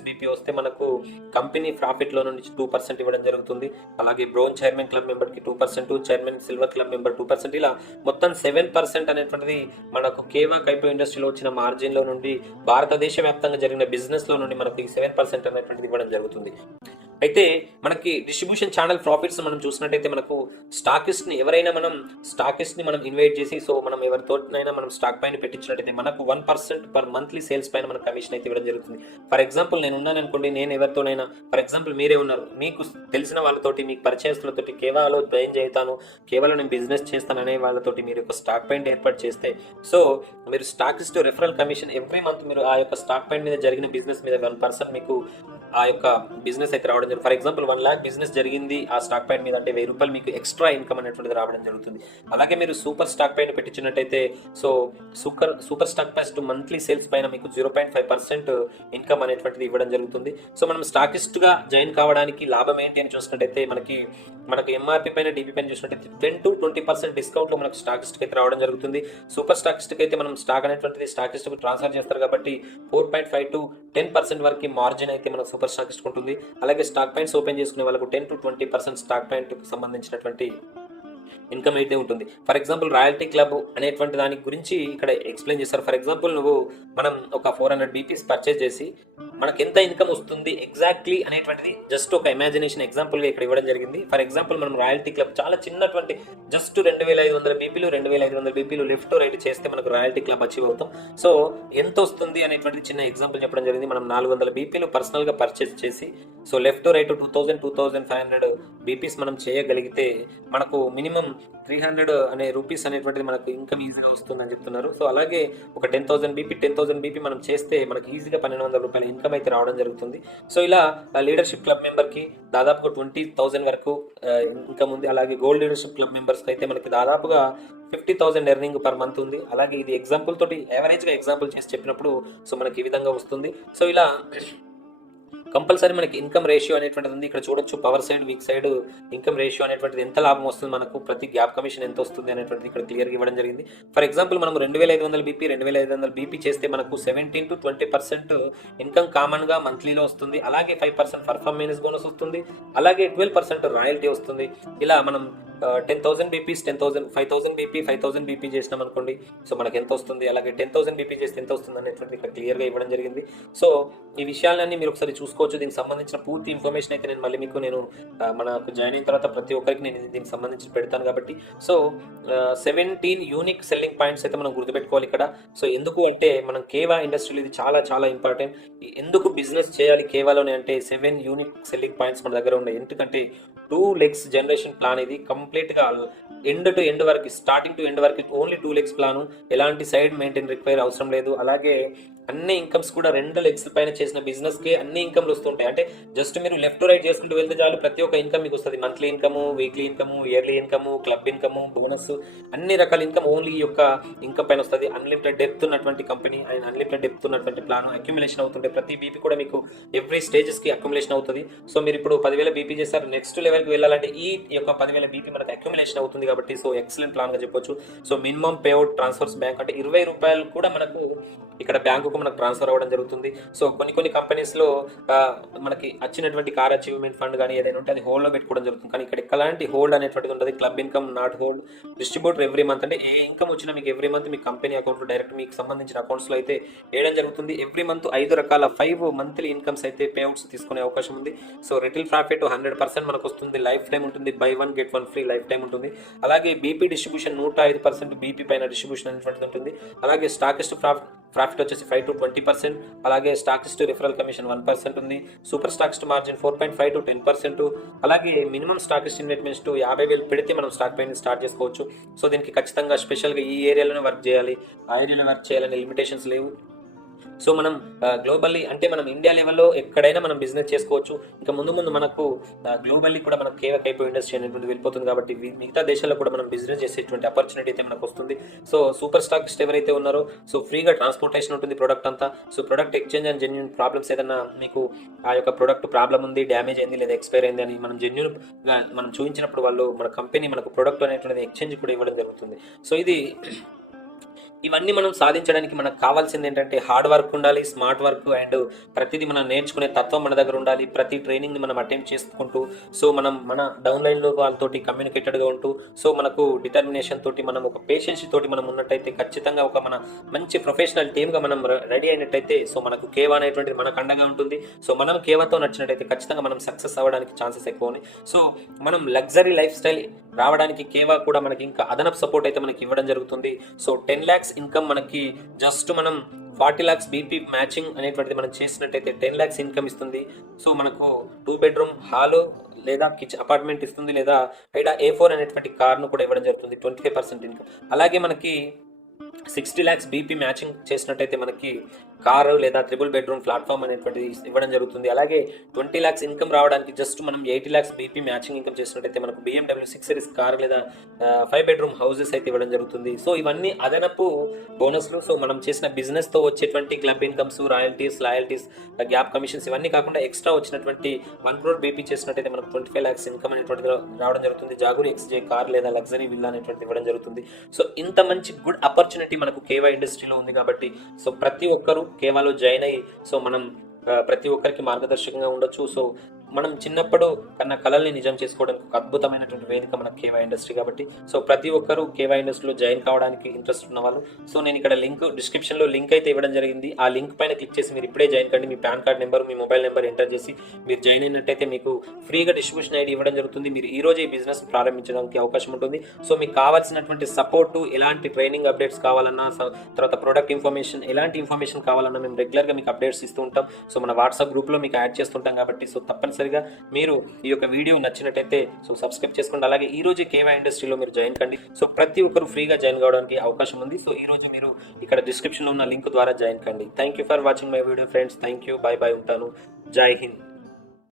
బీపీ వస్తే మనకు కంపెనీ ప్రాఫిట్ లో నుంచి 2% ఇవ్వడం జరుగుతుంది. అలాగే బ్రోన్ చైర్మన్ క్లబ్ మెంబర్ కి 2%, చైర్మన్ సిల్వర్ క్లబ్ మెంబర్ 2%, ఇలా మొత్తం 7% అనేటువంటిది మనకు కేవా కైపో ఇండస్ట్రీలో వచ్చిన మార్జిన్ లో నుండి భారతదేశ వ్యాప్తంగా జరిగిన బిజినెస్ లో నుండి మనకి 7% అనేటువంటిది ఇవ్వడం జరుగుతుంది. అయితే మనకి డిస్ట్రిబ్యూషన్ ఛానల్ ప్రాఫిట్స్ మనం చూసినట్టయితే మనకు స్టాకిస్ట్ ని మనం ఇన్వైట్ చేసి సో మనం ఎవరితోనైనా మనం స్టాక్ పైన పెట్టించినట్టయితే మనకు 1% పర్ మంత్లీ సేల్స్ పైన మనకు కమిషన్ అయితే ఇవ్వడం జరుగుతుంది. ఫర్ ఎగ్జాంపుల్ నేను ఉన్నాను అనుకోండి, నేను ఎవరితోనైనా ఫర్ ఎగ్జాంపుల్ మీరే ఉన్నారు, మీకు తెలిసిన వాళ్ళతోటి మీకు పరిచయస్తులతోటి కేవలం జాయిన్ చేస్తాను, కేవలం నేను బిజినెస్ చేస్తాను అనే వాళ్ళతోటి మీరు ఒక స్టాక్ పాయింట్ ఏర్పాటు చేస్తే సో మీరు stockist referral commission every month మీరు ఆ యొక్క స్టాక్ పాయింట్ మీద జరిగిన బిజినెస్ మీద 1% మీకు ఆ యొక్క బిజినెస్ అయితే రావడం జరుగుతుంది. ఫర్ ఎగ్జాంపుల్ 1 lakh బిజినెస్ జరిగింది ఆ స్టాక్ పాయింట్ మీద అంటే 1000 రూపాయలు మీకు ఎక్స్ట్రా ఇన్కమ్ అనేటువంటిది రావడం జరుగుతుంది. అలాగే మీరు సూపర్ స్టాక్ పైన పెట్టించినట్టయితే సో సూపర్ స్టాక్ పైస్ టు మంత్లీ సేల్స్ పైన మీకు 0.5% ఇన్కమ్ అనేటువంటిది ఇవ్వడం జరుగుతుంది. సో మనం స్టాకిస్ట్ గా జాయిన్ కావడానికి లాభం ఏంటి అని చూసినట్టయితే మనకి ఎంఆర్పీ పైన డిపి పైన చూసినట్టయితే 10 to 20% డిస్కౌంట్ లో మనకు స్టాకిస్ట్ అయితే రావడం జరుగుతుంది. సూపర్ స్టాకిస్ట్ అయితే మనం స్టాక్ అనేటువంటిది స్టాకిస్ట్ ట్రాన్స్ఫర్ చేస్తారు కాబట్టి 4.5 to 10% వరకు మార్జిన్ అయితే మనకు సూపర్ స్టాకిస్ట్ ఉంటుంది. అలాగే స్టాక్ పాయింట్స్ ఓపెన్ చేసుకునే వాళ్ళకు 10 to 20% స్టాక్ పాయింట్ కు సంబంధించినటువంటి ఇన్కమ్ అయితే ఉంటుంది. ఫర్ ఎగ్జాంపుల్ రాయల్టీ క్లబ్ అనేటువంటి దాని గురించి ఇక్కడ ఎక్స్ప్లెయిన్ చేస్తారు. ఫర్ ఎగ్జాంపుల్ మనం ఒక 400 బీపీస్ పర్చేస్ చేసి మనకి ఎంత ఇన్కమ్ వస్తుంది ఎగ్జాక్ట్లీ అనేటువంటిది జస్ట్ ఒక ఇమాజినేషన్ ఎగ్జాంపుల్ గా ఇక్కడ ఇవ్వడం జరిగింది. ఫర్ ఎగ్జాంపుల్ మనం రాయల్టీ క్లబ్ చాలా చిన్నటువంటి జస్ట్ 2500 బీపీలు లెఫ్ట్ రైట్ చేస్తే మనకు రాయల్టీ క్లబ్ అచీవ్ అవుతాం. సో ఎంత వస్తుంది అనేటువంటి చిన్న ఎగ్జాంపుల్ చెప్పడం జరిగింది. మనం 400 బీపీలు పర్సనల్ గా పర్చేస్ చేసి సో లెఫ్ట్ రైట్ 2500 బీపీస్ మనం చేయగలిగితే మనకు మినిమం 300 అనే రూపీస్ అనేటువంటిది మనకు ఇన్కమ్ ఈజీగా వస్తుందని చెప్తున్నారు. సో అలాగే ఒక 10,000 బీపీ మనం చేస్తే మనకి ఈజీగా 1200 రూపాయల ఇన్కమ్ అయితే రావడం జరుగుతుంది. సో ఇలా లీడర్షిప్ క్లబ్ మెంబర్ కి దాదాపుగా 20,000 వరకు ఇన్కమ్ ఉంది. అలాగే గోల్డ్ లీడర్షిప్ క్లబ్ మెంబర్స్ అయితే మనకి దాదాపుగా 50,000 ఎర్నింగ్ పర్ మంత్ ఉంది. అలాగే ఇది ఎగ్జాంపుల్ తోటి యావరేజ్ గా ఎగ్జాంపుల్ చేసి చెప్పినప్పుడు సో మనకి ఈ విధంగా వస్తుంది. సో ఇలా కంపల్సరీ మనకి ఇన్కమ్ రేషియో అనేటువంటిది ఉంది. ఇక్కడ చూడొచ్చు power side week side income ratio అనేటువంటిది ఎంత లాభం వస్తుంది మనకు, ప్రతి గ్యాప్ కమిషన్ ఎంత వస్తుంది అనేటువంటిది ఇక్కడ క్లియర్గా ఇవ్వడం జరిగింది. ఫర్ ఎగ్జాంపుల్ మనం 2500 బీపీ చేస్తే మనకు 17 to 20% ఇన్కమ్ కామన్ గా మంత్లీలో వస్తుంది. అలాగే 5% పర్ఫార్మెన్స్ బోనస్ వస్తుంది. అలాగే 12% రాయల్టీ వస్తుంది. ఇలా మనం 10,000 బీపీస్ 5,000 బీపీ చేసినాం అనుకోండి సో మనకి ఎంత వస్తుంది, అలాగే 10,000 బీపీ చేస్తే ఎంత వస్తుంది అనేటువంటి ఇక్కడ క్లియర్గా ఇవ్వడం జరిగింది. సో ఈ విషయాలన్నీ మీరు ఒకసారి చూసుకోవచ్చు. దీనికి సంబంధించిన పూర్తి ఇన్ఫర్మేషన్ అయితే నేను మళ్ళీ మీకు మనకు జాయిన్ అయిన తర్వాత ప్రతి ఒక్కరికి నేను దీనికి సంబంధించి పెడతాను కాబట్టి సో 17 యూనిక్ సెల్లింగ్ పాయింట్స్ అయితే మనం గుర్తుపెట్టుకోవాలి ఇక్కడ. సో ఎందుకు అంటే మనం కేవా ఇండస్ట్రీలో ఇది చాలా చాలా ఇంపార్టెంట్. ఎందుకు బిజినెస్ చేయాలి కేవాలోనే అంటే 7 యూనిక్ సెల్లింగ్ పాయింట్స్ మన దగ్గర ఉన్నాయి. ఎందుకంటే 2 legs జనరేషన్ ప్లాన్ ఇది కంప్లీట్ గా ఎండ్ టు ఎండ్ వరకు స్టార్టింగ్ టు ఎండ్ వరకు ఓన్లీ 2 legs ప్లాన్, ఎలాంటి సైడ్ మెయింటైన్ రిక్వైర్ అవసరం లేదు. అలాగే అన్ని ఇన్కమ్స్ కూడా 2 legs పైన చేసిన బిజినెస్ కి అన్ని ఇన్కమ్లు వస్తుంటాయి. అంటే జస్ట్ మీరు లెఫ్ట్ రైట్ చేసుకుంటూ వెళ్తే చాలు ప్రతి ఒక్క ఇన్కమ్ మీకు వస్తుంది. Monthly income, weekly income, yearly income, club income, bonus అన్ని రకాల ఇన్కమ్ ఓన్లీ ఈ యొక్క ఇన్కమ్ పైన వస్తుంది. అన్లిమిటెడ్ డెప్త్ ఉన్నటువంటి కంపెనీ అండ్ అన్లిమిటెడ్ డెప్త్ ఉన్నటువంటి ప్లాన్ అక్యుములేషన్ అవుతుంటే ప్రతి బీపీ కూడా మీకు ఎవ్రీ స్టేజెస్ కి అక్యుములేషన్ అవుతుంది. సో మీరు ఇప్పుడు 10,000 బీపీ చేస్తారు, నెక్స్ట్ లెవెల్ కి వెళ్ళాలంటే ఈ యొక్క 10,000 బీపీ మనకు అక్యుములేషన్ అవుతుంది కాబట్టి సో ఎక్సలెంట్ ప్లాన్ గా చెప్పొచ్చు. So minimum payout transfers bank అంటే 20 రూపాయలు కూడా మనకు ఇక్కడ బ్యాంకుకు మనకు ట్రాన్స్ఫర్ అవ్వడం జరుగుతుంది. సో కొన్ని కంపెనీస్ లో మనకి వచ్చినటువంటి కార్ అచీవ్మెంట్ ఫండ్ కానీ ఏదైనా ఉంటే అది హోల్డ్ లో పెట్టుకోవడం జరుగుతుంది. కానీ ఇక్కడ ఎలాంటి హోల్డ్ అనేటువంటిది ఉంటుంది. Club income not hold. Distributor every month అంటే ఏ ఇన్కమ్ వచ్చినా మీకు ఎవ్రీ మంత్ మీ కంపెనీ అకౌంట్ లో డైరెక్ట్ మీకు సంబంధించిన అకౌంట్స్ లో అయితే వేయడం జరుగుతుంది. ఎవ్రీ మంత్ 5 రకాల 5 మంత్లీ ఇన్కమ్స్ అయితే పేఅవుట్స్ తీసుకునే అవకాశం ఉంది. సో రిటైల్ ప్రాఫిట్ 100% మనకు వస్తుంది. లైఫ్ టైం ఉంటుంది. By 1 get 1 free life time ఉంటుంది. అలాగే బీపీ డిస్ట్రిబ్యూషన్ 105% బీపీ పైన డిస్ట్రిబ్యూషన్ అనేటువంటిది ఉంటుంది. అలాగే స్టాకిస్ట్ ప్రాఫిట్ వచ్చేసి 5 to 20%, అలాగే స్టాకిస్ట్ రిఫరల్ కమిషన్ 1% ఉంది, సూపర్ స్టాకిస్ట్ మార్జిన్ 4.5 to 10%, అలాగే మినిమం స్టాకిస్ట్ ఇన్వెస్ట్మెంట్స్ 50,000 పెడితే మనం స్టాక్ ట్రేడింగ్ స్టార్ట్ చేసుకోవచ్చు. సో దీనికి ఖచ్చితంగా స్పెషల్గా ఈ ఏరియాలోనే వర్క్ చేయాలి, ఆ ఏరియాలో వర్క్ చేయాలని లిమిటేషన్స్ లేవు. సో మనం గ్లోబల్లీ అంటే మనం ఇండియా లెవెల్లో ఎక్కడైనా మనం బిజినెస్ చేసుకోవచ్చు. ఇంకా ముందు ముందు మనకు గ్లోబల్లీ కూడా మనకు కేవా కైపో ఇండస్ట్రీ అనేటువంటి వెళ్ళిపోతుంది కాబట్టి మిగతా దేశాల్లో కూడా మనం బిజినెస్ చేసేటువంటి ఆపర్చునిటీ అయితే మనకు వస్తుంది. సో సూపర్ స్టాకిస్ట్ ఎవరైతే ఉన్నారో సో ఫ్రీగా ట్రాన్స్పోర్టేషన్ ఉంటుంది ప్రొడక్ట్ అంతా. So product exchange and genuine problems ఏదైనా మీకు ఆ యొక్క ప్రొడక్ట్ ప్రాబ్లం ఉంది, డ్యామేజ్ అయింది లేదా ఎక్స్పైర్ అయింది అని మనం జెన్యూన్ మనం చూపించినప్పుడు వాళ్ళు మన కంపెనీ మనకు ప్రొడక్ట్ అనేటువంటిది ఎక్స్చేంజ్ కూడా ఇవ్వడం జరుగుతుంది. సో ఇవన్నీ మనం సాధించడానికి మనకు కావాల్సింది ఏంటంటే హార్డ్ వర్క్ ఉండాలి, స్మార్ట్ వర్క్ అండ్ ప్రతిదీ మనం నేర్చుకునే తత్వం మన దగ్గర ఉండాలి. ప్రతి ట్రైనింగ్ని మనం అటెంప్ట్ చేసుకుంటూ సో మనం మన డౌన్లైన్లో వాళ్ళతోటి కమ్యూనికేటెడ్గా ఉంటూ సో మనకు డిటర్మినేషన్ తోటి మనం ఒక పేషెన్స్ తోటి మనం ఉన్నట్టయితే ఖచ్చితంగా ఒక మన మంచి ప్రొఫెషనల్ టీమ్గా మనం రెడీ అయినట్టయితే సో మనకు కేవా అనేటువంటిది మనకు అండగా ఉంటుంది. సో మనం కేవాతో నచ్చినట్టయితే ఖచ్చితంగా మనం సక్సెస్ అవ్వడానికి ఛాన్సెస్ ఎక్కువ ఉన్నాయి. సో మనం లగ్జరీ లైఫ్ స్టైల్ రావడానికి కేవా కూడా మనకి ఇంకా అదనపు సపోర్ట్ అయితే మనకి ఇవ్వడం జరుగుతుంది. సో 10 lakhs ఇన్కమ్ మనకి జస్ట్ మనం 40 lakhs బీపీ మ్యాచింగ్ అనేటువంటిది మనం చేసినట్టయితే 10 lakhs ఇన్కమ్ ఇస్తుంది. సో మనకు 2 bedroom హాలు లేదా కిచెన్ అపార్ట్మెంట్ ఇస్తుంది, లేదా ఐడా A4 అనేటువంటి కార్ను కూడా ఇవ్వడం జరుగుతుంది 25% ఇన్కమ్. అలాగే మనకి 60 lakhs బీపీ మ్యాచింగ్ చేసినట్టయితే మనకి కారు లేదా 3 bedroom ప్లాట్ఫామ్ అనేటువంటిది ఇవ్వడం జరుగుతుంది. అలాగే 20 lakhs ఇన్కమ్ రావడానికి జస్ట్ మనం 80 lakhs బీపీ మ్యాచింగ్ ఇన్కమ్ చేసినట్టయితే మనకు BMW 6 series కార్ లేదా 5 bedroom హౌసెస్ అయితే ఇవ్వడం జరుగుతుంది. సో ఇవన్నీ అదనపు బోనస్లు. సో మనం చేసిన బిజినెస్తో వచ్చేటువంటి club incomes, loyalties, gap commissions ఇవన్నీ కాకుండా ఎక్స్ట్రా వచ్చినటువంటి 1 crore బీపీ చేసినట్టయితే మనకు 25 lakhs ఇన్కమ్ అనేటువంటిది రావడం జరుగుతుంది. జాగూరి XJ కార్ లేదా లగ్జరీ విల్లా అనేటువంటిది ఇవ్వడం జరుగుతుంది. సో ఇంత మంచి గుడ్ ఆపర్చునిటీ మనకు కేవా ఇండస్ట్రీలో ఉంది కాబట్టి సో ప్రతి ఒక్కరూ కేవాలో జాయిన్ అయ్యి సో మనం ప్రతి ఒక్కరికి మార్గదర్శకంగా ఉండొచ్చు. సో మనం చిన్నప్పుడు కన్నా కళల్ని నిజం చేసుకోవడానికి ఒక అద్భుతమైనటువంటి వేదిక మన కేవా ఇండస్ట్రీ కాబట్టి సో ప్రతి ఒక్కరూ కేవా ఇండస్ట్రీలో జాయిన్ కావడానికి ఇంట్రెస్ట్ ఉన్న వాళ్ళు సో నేను ఇక్కడ డిస్క్రిప్షన్లో లింక్ అయితే ఇవ్వడం జరిగింది. ఆ లింక్ పైన క్లిక్ చేసి మీరు ఇప్పుడే జాయిన్ కండి. మీ పాన్ కార్డ్ నెంబర్, మీ మొబైల్ నెంబర్ ఎంటర్ చేసి మీరు జాయిన్ అయినట్టయితే మీకు ఫ్రీగా డిస్ట్రిబ్యూషన్ ఐడి ఇవ్వడం జరుగుతుంది. మీరు ఈ రోజు ఈ బిజినెస్ ప్రారంభించడానికి అవకాశం ఉంటుంది. సో మీకు కావాల్సినటువంటి సపోర్టు, ఎలాంటి ట్రైనింగ్ అప్డేట్స్ కావాలన్నా, తర్వాత ప్రొడక్ట్ ఇన్ఫర్మేషన్, ఎలాంటి ఇన్ఫర్మేషన్ కావాలన్నా మేము రెగ్యులర్గా మీకు అప్డేట్స్ ఇస్తూ ఉంటాం. సో మన వాట్సాప్ గ్రూప్లో మీకు యాడ్ చేస్తుంటాం కాబట్టి సో తప్పనిసరిగా మీరు ఈ యొక్క వీడియో నచ్చినట్టయితే సో సబ్స్క్రైబ్ చేసుకోండి. అలాగే ఈ రోజు కేవా ఇండస్ట్రీలో మీరు జాయిన్ కండి. సో ప్రతి ఒక్కరు ఫ్రీగా జాయిన్ కావడానికి అవకాశం ఉంది. సో ఈ రోజు మీరు ఇక్కడ డిస్క్రిప్షన్లో ఉన్న లింక్ ద్వారా జాయిన్ కండి. Thank you for watching my video friends. Thank you, by ఉంటాను. జై హింద్.